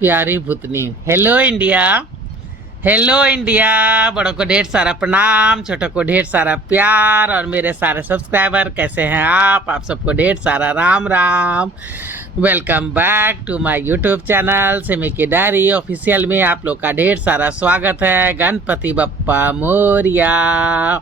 प्यारी भूतनी। Hello India, hello India. बड़ों को ढेर सारा प्रणाम, छोटों को ढेर सारा प्यार, और मेरे सारे सब्सक्राइबर कैसे हैं आप सबको ढेर सारा राम राम। Welcome back to my YouTube channel Simi की डायरी ऑफिशियल में आप लोग का ढेर सारा स्वागत है। गणपति बप्पा मोरिया।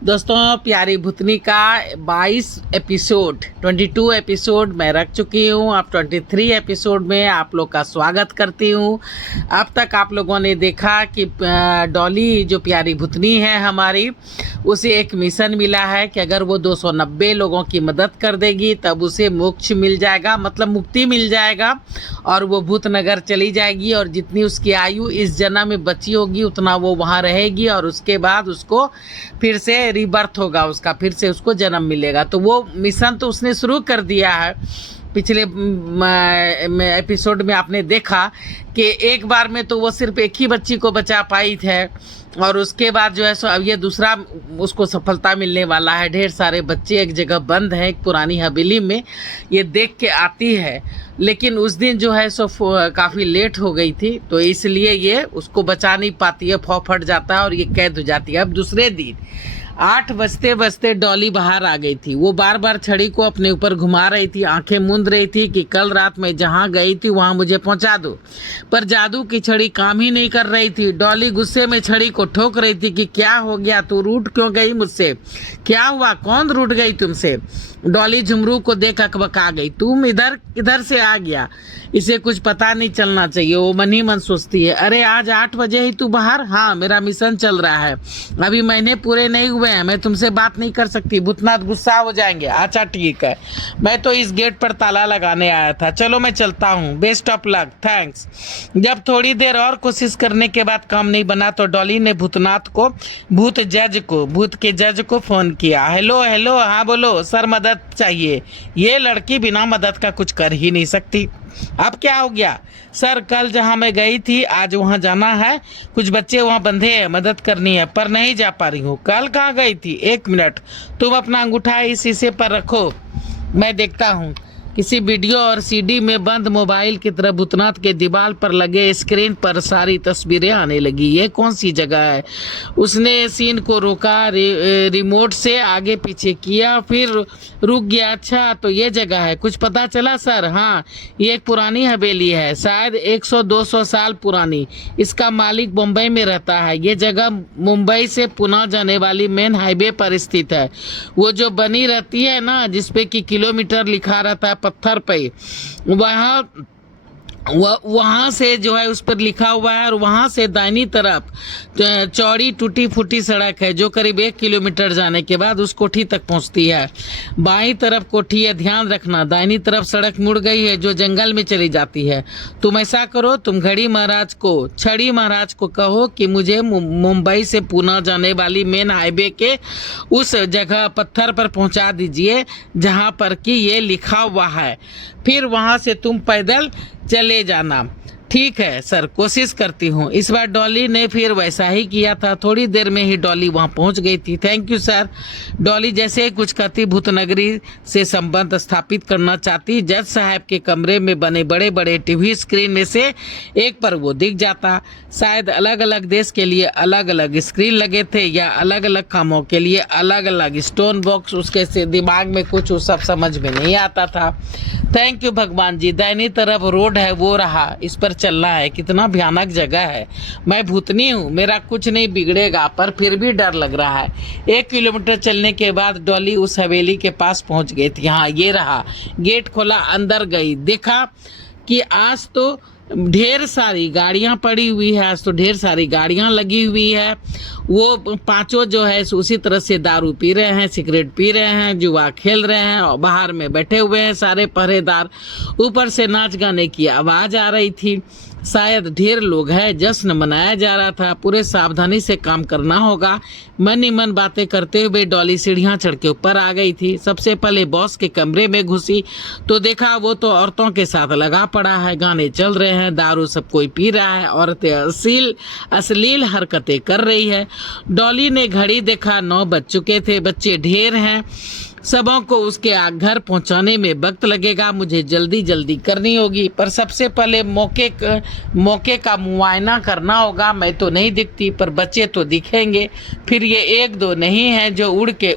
दोस्तों, प्यारी भूतनी का 22 एपिसोड 22 एपिसोड मैं रख चुकी हूँ। अब 23 एपिसोड में आप लोग का स्वागत करती हूँ। अब तक आप लोगों ने देखा कि डॉली जो प्यारी भूतनी है हमारी, उसे एक मिशन मिला है कि अगर वो 290 लोगों की मदद कर देगी तब उसे मोक्ष मिल जाएगा, मतलब मुक्ति मिल जाएगा, और वो भूतनगर चली जाएगी। और जितनी उसकी आयु इस जन्म में बची होगी उतना वो वहाँ रहेगी, और उसके बाद उसको फिर से रीबर्थ होगा, उसका फिर से उसको जन्म मिलेगा। तो वो मिशन तो उसने शुरू कर दिया है। पिछले एपिसोड में आपने देखा कि एक बार में तो वो सिर्फ एक ही बच्ची को बचा पाई थे, और उसके बाद जो है सो अब ये दूसरा उसको सफलता मिलने वाला है। ढेर सारे बच्चे एक जगह बंद हैं, एक पुरानी हवेली में, ये देख के आती है। लेकिन उस दिन जो है सो काफ़ी लेट हो गई थी, तो इसलिए ये उसको बचा नहीं पाती है, फट जाता है और ये कैद हो जाती है। अब दूसरे दिन 8 बजते बजते डॉली बाहर आ गई थी। वो बार बार छड़ी को अपने ऊपर घुमा रही थी, आंखें मूंद रही थी कि कल रात मैं जहाँ गई थी वहाँ मुझे पहुँचा दो, पर जादू की छड़ी काम ही नहीं कर रही थी। डॉली गुस्से में छड़ी को ठोक रही थी कि क्या हो गया, तू रूठ क्यों गई मुझसे, क्या हुआ, कौन रूठ गई तुमसे। डॉली झुमरू को देख अकबका गई, तुम इधर से आ गया, इसे कुछ पता नहीं चलना चाहिए। वो मन ही मन सोचती है, अरे आज 8 बजे ही तू बाहर। हाँ, मेरा मिशन चल रहा है, अभी महीने पूरे नहीं हुए हैं, मैं तुमसे बात नहीं कर सकती, भूतनाथ गुस्सा हो जाएंगे। अच्छा ठीक है, मैं तो इस गेट पर ताला लगाने आया था, चलो मैं चलता हूँ, बेस्ट ऑफ लक, थैंक्स। जब थोड़ी देर और कोशिश करने के बाद काम नहीं बना तो डॉली ने भूतनाथ को भूत के जज को फोन किया। हेलो हेलो, हाँ बोलो सर, मदद चाहिए। ये लड़की बिना मदद का कुछ कर ही नहीं सकती। अब क्या हो गया सर? कल जहां मैं गई थी आज वहां जाना है, कुछ बच्चे वहां बंधे हैं, मदद करनी है, पर नहीं जा पा रही हूँ। कल कहाँ गई थी? 1 मिनट, तुम अपना अंगूठा इस शीशे पर रखो, मैं देखता हूँ। किसी वीडियो और सीडी में बंद मोबाइल की तरह भूतनाथ के दीवार पर लगे स्क्रीन पर सारी तस्वीरें आने लगी। ये कौन सी जगह है? उसने सीन को रोका, रिमोट से आगे पीछे किया, फिर रुक गया। अच्छा तो ये जगह है, कुछ पता चला सर? हाँ, ये एक पुरानी हवेली है, शायद 100-200 साल पुरानी। इसका मालिक मुंबई में रहता है। ये जगह मुंबई से पुणे जाने वाली मेन हाईवे पर स्थित है। वो जो बनी रहती है ना, जिसपे कि किलोमीटर लिखा रहता है पत्थर पे, वहाँ से जो है उस पर लिखा हुआ है, और वहाँ से दाहिनी तरफ चौड़ी टूटी फूटी सड़क है जो करीब 1 किलोमीटर जाने के बाद उस कोठी तक पहुँचती है। बाईं तरफ कोठी है, ध्यान रखना, दाहिनी तरफ सड़क मुड़ गई है जो जंगल में चली जाती है। तुम ऐसा करो, तुम छड़ी महाराज को कहो कि मुझे मुंबई से पुणे जाने वाली मेन हाईवे के उस जगह पत्थर पर पहुँचा दीजिए जहाँ पर कि ये लिखा हुआ है, फिर वहाँ से तुम पैदल चले जाना। ठीक है सर, कोशिश करती हूँ। इस बार डॉली ने फिर वैसा ही किया था। थोड़ी देर में ही डॉली वहाँ पहुँच गई थी। Thank you sir. डॉली जैसे ही कुछ कहती, भूतनगरी से संबंध स्थापित करना चाहती, जज साहब के कमरे में बने बड़े बड़े टीवी स्क्रीन में से एक पर वो दिख जाता। शायद अलग अलग देश के लिए अलग अलग स्क्रीन लगे थे, या अलग अलग कामों के लिए अलग अलग स्टोन बॉक्स। उसके से दिमाग में कुछ उस सब समझ में नहीं आता था। थैंक यू भगवान जी। दाहिनी तरफ रोड है, वो रहा, इस पर चलना है। कितना भयानक जगह है। मैं भूतनी हूँ, मेरा कुछ नहीं बिगड़ेगा, पर फिर भी डर लग रहा है। 1 किलोमीटर चलने के बाद डॉली उस हवेली के पास पहुँच गई थी। हाँ, ये रहा, गेट खोला, अंदर गई, देखा कि आज तो ढेर सारी गाड़ियां पड़ी हुई है, आज तो ढेर सारी गाड़ियां लगी हुई है। वो पांचों जो है उसी तरह से दारू पी रहे हैं, सिगरेट पी रहे हैं, जुआ खेल रहे हैं, और बाहर में बैठे हुए हैं सारे पहरेदार। ऊपर से नाच गाने की आवाज आ रही थी। शायद ढेर लोग हैं, जश्न मनाया जा रहा था। पूरे सावधानी से काम करना होगा। मन ही मन बातें करते हुए डॉली सीढ़ियां चढ़ के ऊपर आ गई थी। सबसे पहले बॉस के कमरे में घुसी तो देखा वो तो औरतों के साथ लगा पड़ा है, गाने चल रहे हैं, दारू सब कोई पी रहा है, औरतें अश्लील हरकतें कर रही है। डॉली ने घड़ी देखा, 9 बज चुके थे। बच्चे ढेर हैं, सबों को उसके घर पहुंचाने में वक्त लगेगा, मुझे जल्दी जल्दी करनी होगी। पर सबसे पहले मौके का मुआयना करना होगा। मैं तो नहीं दिखती पर बच्चे तो दिखेंगे, फिर ये एक दो नहीं हैं जो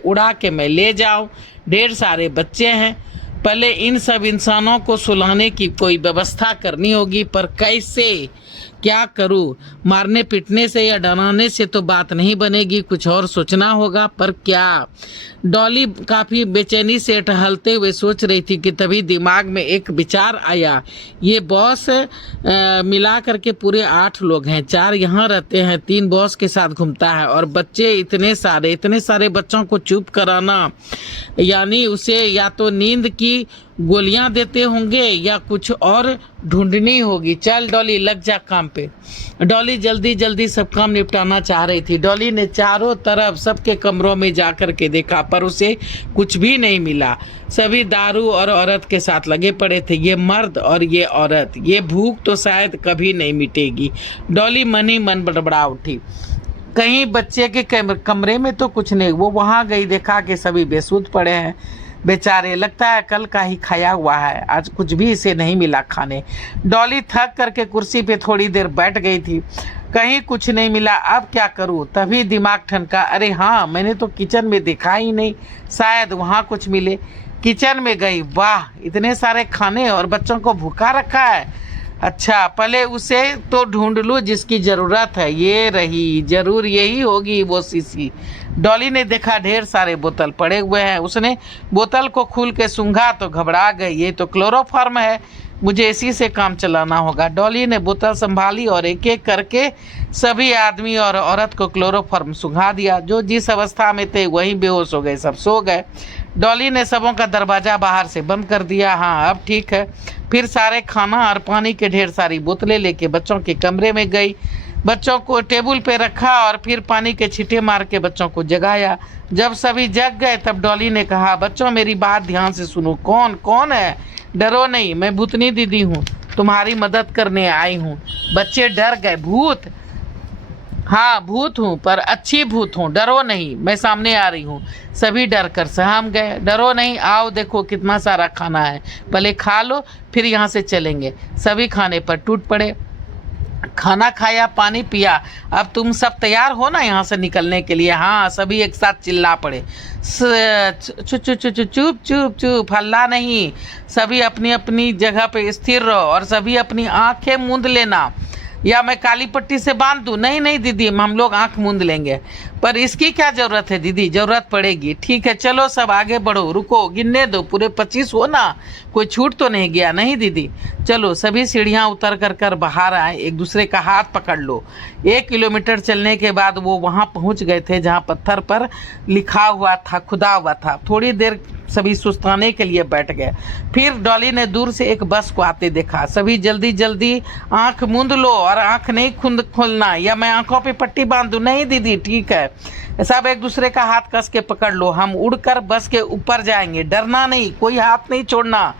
उड़ा के मैं ले जाऊं। ढेर सारे बच्चे हैं, पहले इन सब इंसानों को सुलाने की कोई व्यवस्था करनी होगी। पर कैसे, क्या करूं? मारने पीटने से या डराने से तो बात नहीं बनेगी, कुछ और सोचना होगा। पर क्या? डॉली काफी बेचैनी से टहलते हुए सोच रही थी कि तभी दिमाग में एक विचार आया। ये बॉस मिला करके पूरे 8 लोग हैं, 4 यहाँ रहते हैं, 3 बॉस के साथ घूमता है, और बच्चे इतने सारे बच्चों को चुप कराना, यानी उसे या तो नींद की गोलियां देते होंगे या कुछ और ढूंढनी होगी। चल डॉली, लग जा काम पे। डॉली जल्दी जल्दी सब काम निपटाना चाह रही थी। डॉली ने चारों तरफ सबके कमरों में जा कर के देखा पर उसे कुछ भी नहीं मिला। सभी दारू और औरत के साथ लगे पड़े थे, ये मर्द और ये औरत। ये भूख तो शायद कभी नहीं मिटेगी। डॉली मन ही मन बड़बड़ा उठी। कहीं बच्चे के कमरे में तो कुछ नहीं। वो वहां गई, देखा कि सभी बेसुध पड़े हैं बेचारे, लगता है कल का ही खाया हुआ है, आज कुछ भी इसे नहीं मिला खाने। डॉली थक करके कुर्सी पे थोड़ी देर बैठ गई थी, कहीं कुछ नहीं मिला। अब क्या करूं? तभी दिमाग ठनका, अरे हाँ, मैंने तो किचन में देखा ही नहीं, शायद वहाँ कुछ मिले। किचन में गई, वाह, इतने सारे खाने और बच्चों को भूखा रखा है। अच्छा, पहले उसे तो ढूंढ लूं जिसकी जरूरत है। ये रही, जरूर यही होगी वो शीशी। डॉली ने देखा ढेर सारे बोतल पड़े हुए हैं। उसने बोतल को खोल के सूंघा तो घबरा गई, ये तो क्लोरोफॉर्म है, मुझे इसी से काम चलाना होगा। डॉली ने बोतल संभाली और एक एक करके सभी आदमी और औरत को क्लोरोफॉर्म सूंघा दिया। जो जिस अवस्था में थे वहीं बेहोश हो गए, सब सो गए। डॉली ने सबों का दरवाजा बाहर से बंद कर दिया। हाँ, अब ठीक है। फिर सारे खाना और पानी के ढेर सारी बोतलें लेके बच्चों के कमरे में गई, बच्चों को टेबल पे रखा और फिर पानी के छींटे मार के बच्चों को जगाया। जब सभी जग गए तब डॉली ने कहा, बच्चों मेरी बात ध्यान से सुनो। कौन है? डरो नहीं, मैं भूतनी दीदी हूँ, तुम्हारी मदद करने आई हूँ। बच्चे डर गए। भूत? हाँ, भूत हूँ, पर अच्छी भूत हूँ, डरो नहीं, मैं सामने आ रही हूँ। सभी डर कर सहम गए। डरो नहीं, आओ देखो कितना सारा खाना है, पहले खा लो फिर यहाँ से चलेंगे। सभी खाने पर टूट पड़े। खाना खाया, पानी पिया। अब तुम सब तैयार हो ना यहाँ से निकलने के लिए? हाँ, सभी एक साथ चिल्ला पड़े, चुप चुप चुप चुप, हल्ला नहीं, सभी अपनी अपनी जगह पे स्थिर रहो और सभी अपनी आंखें मूंद लेना। या मैं काली पट्टी से बांध दूं? नहीं नहीं दीदी, हम लोग आंख मूंद लेंगे। पर इसकी क्या जरूरत है दीदी? जरूरत पड़ेगी। ठीक है, चलो सब आगे बढ़ो। रुको, गिनने दो, पूरे 25 हो ना, कोई छूट तो नहीं गया? नहीं दीदी। चलो, सभी सीढ़ियां उतर कर बाहर आए, एक दूसरे का हाथ पकड़ लो। 1 किलोमीटर चलने के बाद वो वहां पहुंच गए थे जहां पत्थर पर लिखा हुआ था, खुदा हुआ था। थोड़ी देर सभी सुस्ताने के लिए बैठ गए। फिर डॉली ने दूर से एक बस को आते देखा। सभी जल्दी जल्दी आंख मूंद लो, और आंख नहीं खोलना, या मैं आंखों पे पट्टी बांध दूं? नहीं दीदी, ठीक है। सब एक दूसरे का हाथ कस के पकड़ लो, हम उड़कर बस के ऊपर जाएंगे। डरना नहीं, कोई हाथ नहीं छोड़ना।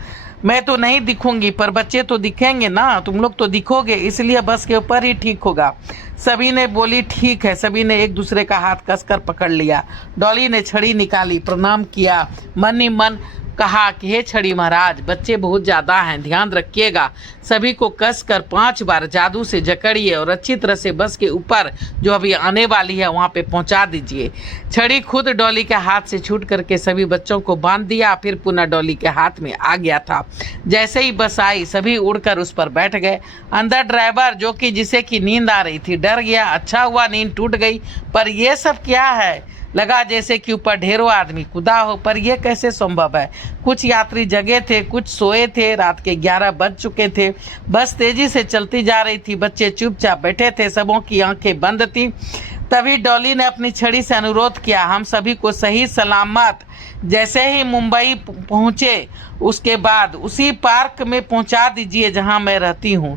मैं तो नहीं दिखूंगी पर बच्चे तो दिखेंगे ना, तुम लोग तो दिखोगे, इसलिए बस के ऊपर ही ठीक होगा। सभी ने बोली ठीक है। सभी ने एक दूसरे का हाथ कसकर पकड़ लिया। डॉली ने छड़ी निकाली, प्रणाम किया, मन ही मन कहा कि हे छड़ी महाराज, बच्चे बहुत ज़्यादा हैं, ध्यान रखिएगा। सभी को कसकर 5 बार जादू से जकड़िए और अच्छी तरह से बस के ऊपर जो अभी आने वाली है वहाँ पे पहुँचा दीजिए। छड़ी खुद डॉली के हाथ से छूट करके सभी बच्चों को बांध दिया, फिर पुनः डॉली के हाथ में आ गया था। जैसे ही बस आई, सभी उड़कर उस पर बैठ गए। अंदर ड्राइवर, जो कि जिसे की नींद आ रही थी, डर गया। अच्छा हुआ नींद टूट गई। पर यह सब क्या है? लगा जैसे कि ऊपर ढेरों आदमी कूदा हो, पर यह कैसे संभव है? कुछ यात्री जगे थे, कुछ सोए थे। रात के 11 बज चुके थे। बस तेजी से चलती जा रही थी। बच्चे चुपचाप बैठे थे, सबों की आंखें बंद थी। तभी डॉली ने अपनी छड़ी से अनुरोध किया, हम सभी को सही सलामत जैसे ही मुंबई पहुंचे उसके बाद उसी पार्क में पहुंचा दीजिए जहां मैं रहती हूं।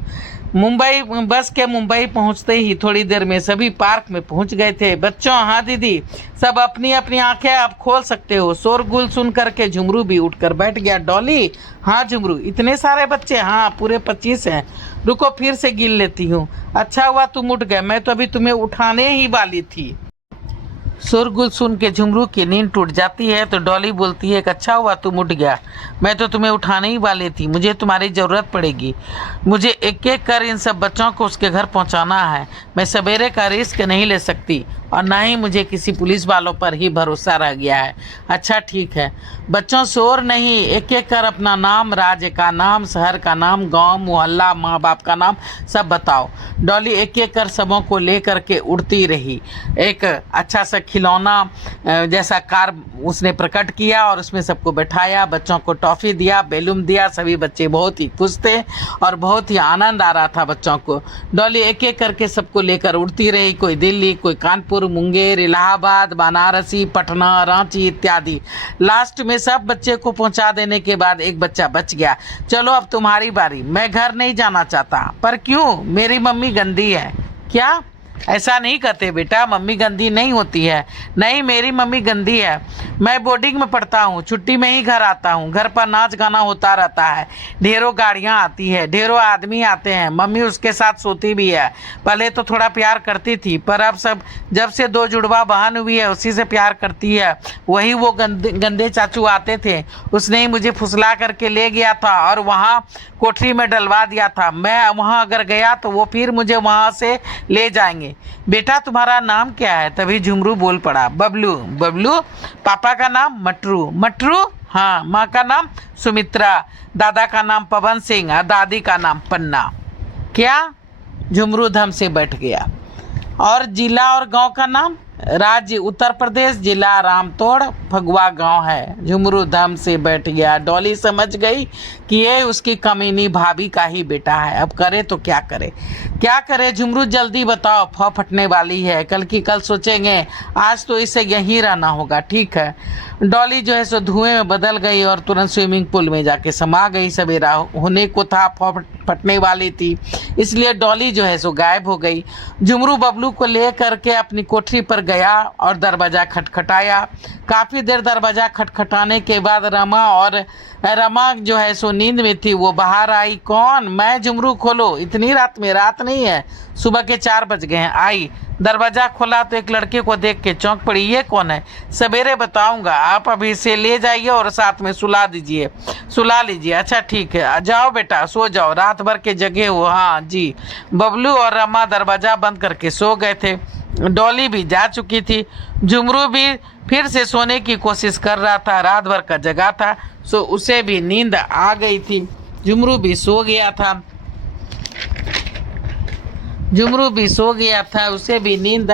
बस के मुंबई पहुंचते ही थोड़ी देर में सभी पार्क में पहुंच गए थे। बच्चों, हाँ दीदी, सब अपनी अपनी आंखें आप खोल सकते हो। शोरगुल सुन करके झुमरू भी उठकर बैठ गया। डॉली, हाँ झुमरू, इतने सारे बच्चे? हाँ, पूरे 25 हैं। रुको, फिर से गिन लेती हूँ। अच्छा हुआ तुम उठ गए, मैं तो अभी तुम्हें उठाने ही वाली थी। शोरगुल सुन के झुमरू की नींद टूट जाती है तो डॉली बोलती है कि अच्छा हुआ तुम उठ गया, मैं तो तुम्हें उठाने ही वाली थी, मुझे तुम्हारी ज़रूरत पड़ेगी। मुझे एक एक कर इन सब बच्चों को उसके घर पहुंचाना है। मैं सवेरे का रिस्क नहीं ले सकती और ना ही मुझे किसी पुलिस वालों पर ही भरोसा रह गया है। अच्छा ठीक है बच्चों, शोर नहीं, एक एक कर अपना नाम, राज्य का नाम, शहर का नाम, गांव, मोहल्ला, माँ बाप का नाम सब बताओ। डॉली एक एक कर सबों को लेकर के उड़ती रही। एक अच्छा सा खिलौना जैसा कार उसने प्रकट किया और उसमें सबको बैठाया, बच्चों को टॉफ़ी दिया, बैलून दिया। सभी बच्चे बहुत ही खुश थे और बहुत ही आनंद आ रहा था बच्चों को। डॉली एक एक करके सबको लेकर उड़ती रही, कोई दिल्ली, कोई कानपुर, मुंगेर, इलाहाबाद, बनारसी, पटना, रांची इत्यादि। लास्ट में सब बच्चे को पहुंचा देने के बाद एक बच्चा बच गया। चलो अब तुम्हारी बारी, मैं घर नहीं जाना चाहता। पर क्यों? मेरी मम्मी गंदी है। क्या? ऐसा नहीं कहते बेटा, मम्मी गंदी नहीं होती है। नहीं, मेरी मम्मी गंदी है। मैं बोर्डिंग में पढ़ता हूँ, छुट्टी में ही घर आता हूँ। घर पर नाच गाना होता रहता है, ढेरों गाड़ियाँ आती है, ढेरों आदमी आते हैं। मम्मी उसके साथ सोती भी है। पहले तो थोड़ा प्यार करती थी, पर अब सब जब से 2 जुड़वा बहन हुई है उसी से प्यार करती है। वही वो गंदे चाचू आते थे, उसने ही मुझे फुसला करके ले गया था और वहाँ कोठरी में डलवा दिया था। मैं वहाँ अगर गया तो वो फिर मुझे वहाँ से ले जाएंगे। बेटा तुम्हारा नाम क्या है? तभी झुमरू बोल पड़ा, बबलू। बबलू? पापा का नाम मटरू। मटरू? हाँ। माँ का नाम सुमित्रा, दादा का नाम पवन सिंह और दादी का नाम पन्ना। क्या? झुमरू धम से बैठ गया। और जिला और गांव का नाम? राज्य उत्तर प्रदेश, जिला रामतोड़, फगवा गांव है। झुमरू धम से बैठ गया। डॉली समझ गई कि ये उसकी कमीनी भाभी का ही बेटा है। अब करे तो क्या करे, क्या करे? झुमरू जल्दी बताओ, फौ फटने वाली है। कल की कल सोचेंगे, आज तो इसे यहीं रहना होगा। ठीक है। डॉली जो है सो धुएं में बदल गई और तुरंत स्विमिंग पूल में जाके समा गई। सवेरा होने को था, फौ फटने वाली थी, इसलिए डॉली जो है सो गायब हो गई। झुमरू बबलू को ले करके अपनी कोठरी पर गया और दरवाज़ा खटखटाया। काफ़ी देर दरवाज़ा खटखटाने के बाद रमा जो है सो नींद में थी, वो बाहर आई। कौन? मैं। झुमरू खोलो। इतनी रात में? रात नहीं है, सुबह के 4 बज गए हैं। आई, दरवाज़ा खोला तो एक लड़के को देख के चौंक पड़ी। ये कौन है? सवेरे बताऊंगा, आप अभी इसे ले जाइए और साथ में सुला दीजिए, सुला लीजिए। अच्छा ठीक है, जाओ बेटा सो जाओ, रात भर के जगे हो। हाँ जी। बबलू और रमा दरवाज़ा बंद करके सो गए थे। डॉली भी जा चुकी थी। झुमरू भी फिर से सोने की कोशिश कर रहा था, रात भर का जगा था, सो उसे भी नींद आ गई थी। झुमरू भी सो गया था। झुमरू भी सो गया था, उसे भी नींद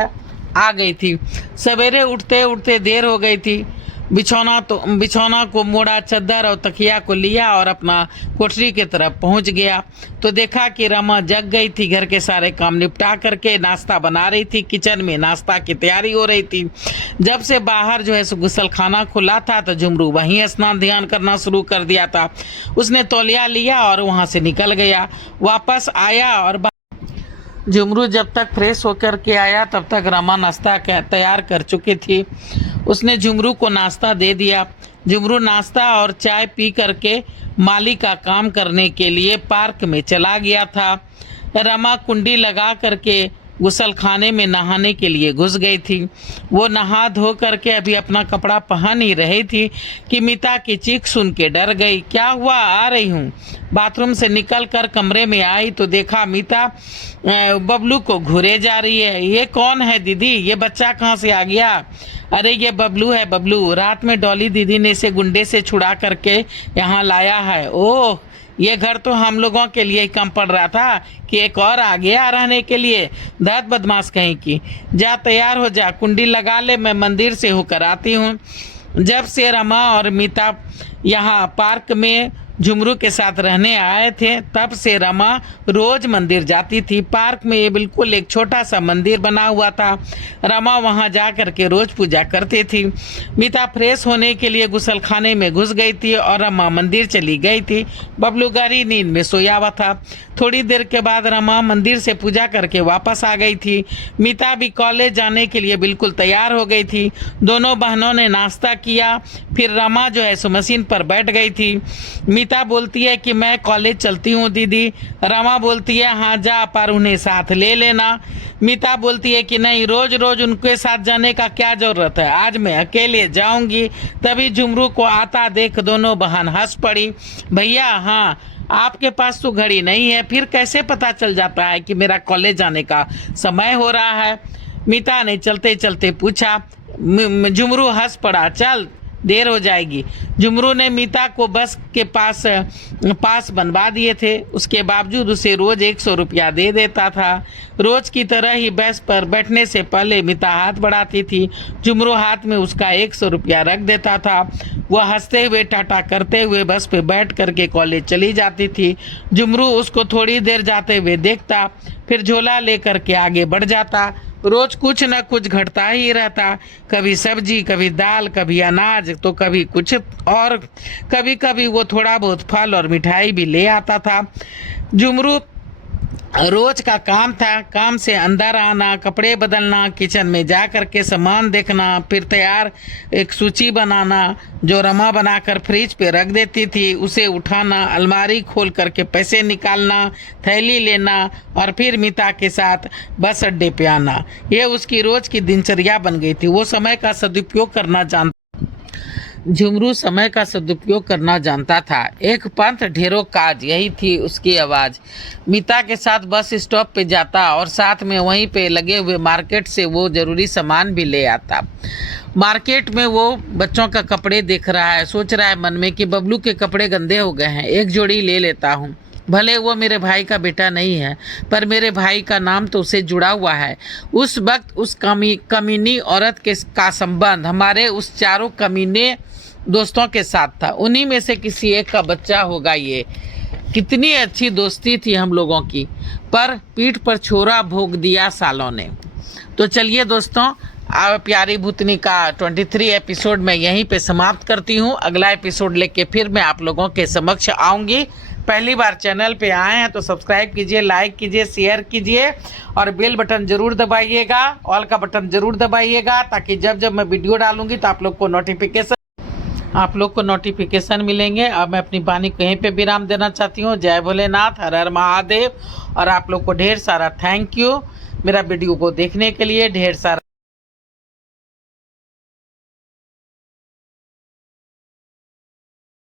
आ गई थी। सवेरे उठते उठते देर हो गई थी। बिछौना को मोड़ा, चद्दर और तकिया को लिया और अपना कोठरी की तरफ पहुंच गया तो देखा कि रमा जग गई थी। घर के सारे काम निपटा करके नाश्ता बना रही थी। किचन में नाश्ता की तैयारी हो रही थी। जब से बाहर जो है सो गुसलखाना खुला था तो झुमरू वहीं स्नान ध्यान करना शुरू कर दिया था। उसने तौलिया लिया और वहाँ से निकल गया। वापस आया और झुमरू जब तक फ्रेश होकर के आया तब तक रमा नाश्ता तैयार कर चुकी थी। उसने झुमरू को नाश्ता दे दिया। झुमरू नाश्ता और चाय पी करके माली का काम करने के लिए पार्क में चला गया था। रमा कुंडी लगा करके गुसलखाने में नहाने के लिए घुस गई थी। वो नहा धो करके अभी अपना कपड़ा पहन ही रही थी कि मीता की चीख सुन के डर गई। क्या हुआ? आ रही हूँ। बाथरूम से निकल कर कमरे में आई तो देखा मीता बबलू को घूरे जा रही है। ये कौन है दीदी? ये बच्चा कहाँ से आ गया? अरे ये बबलू है, बबलू। रात में डॉली दीदी ने इसे गुंडे से छुड़ा करके यहाँ लाया है। ओह, ये घर तो हम लोगों के लिए ही कम पड़ रहा था कि एक और आ गया रहने के लिए। धत बदमाश कहीं की। जा तैयार हो जा, कुंडी लगा ले, मैं मंदिर से होकर आती हूँ। जब से रमा और मीता यहाँ पार्क में झुमरू के साथ रहने आए थे तब से रमा रोज मंदिर जाती थी। पार्क में ये बिल्कुल एक छोटा सा मंदिर बना हुआ था। रमा वहाँ जा कर के रोज पूजा करती थी। मीता फ्रेश होने के लिए गुसलखाने में घुस गई थी और रमा मंदिर चली गई थी। बबलू गहरी नींद में सोया हुआ था। थोड़ी देर के बाद रमा मंदिर से पूजा करके वापस आ गई थी। मीता भी कॉलेज जाने के लिए बिल्कुल तैयार हो गई थी। दोनों बहनों ने नाश्ता किया, फिर रमा जो है सो मशीन पर बैठ गई थी। मीता बोलती है कि मैं कॉलेज चलती हूँ दीदी। रमा बोलती है हाँ जा, पर उन्हें साथ ले लेना। मीता बोलती है कि नहीं, रोज रोज उनके साथ जाने का क्या जरूरत है, आज मैं अकेले जाऊंगी। तभी झुमरू को आता देख दोनों बहन हंस पड़ी। भैया हाँ, आपके पास तो घड़ी नहीं है, फिर कैसे पता चल जाता है कि मेरा कॉलेज जाने का समय हो रहा है? मीता ने चलते चलते पूछा। झुमरू हंस पड़ा। चल, देर हो जाएगी। झुमरू ने मीता को बस के पास बनवा दिए थे। उसके बावजूद उसे रोज 100 रुपया दे देता था। रोज की तरह ही बस पर बैठने से पहले मीता हाथ बढ़ाती थी। झुमरू हाथ में उसका 100 रुपया रख देता था। वह हंसते हुए टाटा करते हुए बस पे बैठ करके कॉलेज चली जाती थी। झुमरू उसको थोड़ी देर जाते हुए देखता, फिर झोला लेकर के आगे बढ़ जाता। रोज कुछ न कुछ घटता ही रहता, कभी सब्जी, कभी दाल, कभी अनाज, तो कभी कुछ और कभी कभी वो थोड़ा बहुत फल और मिठाई भी ले आता था। झुमरू रोज का काम था। काम से अंदर आना, कपड़े बदलना, किचन में जा कर के सामान देखना, फिर तैयार एक सूची बनाना जो रमा बनाकर फ्रिज पे रख देती थी, उसे उठाना, अलमारी खोल करके पैसे निकालना, थैली लेना और फिर मीता के साथ बस अड्डे पे आना। ये उसकी रोज की दिनचर्या बन गई थी। वो समय का सदुपयोग करना जानता। झुमरू समय का सदुपयोग करना जानता था। एक पंथ ढेरों काज, यही थी उसकी आवाज़। मीता के साथ बस स्टॉप पे जाता और साथ में वहीं पे लगे हुए मार्केट से वो ज़रूरी सामान भी ले आता। मार्केट में वो बच्चों का कपड़े देख रहा है। सोच रहा है मन में कि बबलू के कपड़े गंदे हो गए हैं, एक जोड़ी ले लेता हूँ। भले वो मेरे भाई का बेटा नहीं है, पर मेरे भाई का नाम तो उससे जुड़ा हुआ है। उस वक्त उस कमीनी औरत का संबंध हमारे उस चारों कमीने दोस्तों के साथ था। उन्हीं में से किसी एक का बच्चा होगा ये। कितनी अच्छी दोस्ती थी हम लोगों की, पर पीठ पर छोरा भोग दिया सालों ने। तो चलिए दोस्तों, अब प्यारी भूतनी का 23 एपिसोड मैं यहीं पे समाप्त करती हूँ। अगला एपिसोड लेके फिर मैं आप लोगों के समक्ष आऊँगी। पहली बार चैनल पे आए हैं तो सब्सक्राइब कीजिए, लाइक कीजिए, शेयर कीजिए और बेल बटन ज़रूर दबाइएगा, ऑल का बटन ज़रूर दबाइएगा, ताकि जब जब मैं वीडियो डालूंगी तो आप लोग को नोटिफिकेशन मिलेंगे। अब मैं अपनी वाणी को यहीं पे विराम देना चाहती हूँ। जय भोलेनाथ, हर हर महादेव। और आप लोग को ढेर सारा थैंक यू मेरा वीडियो को देखने के लिए। ढेर सारा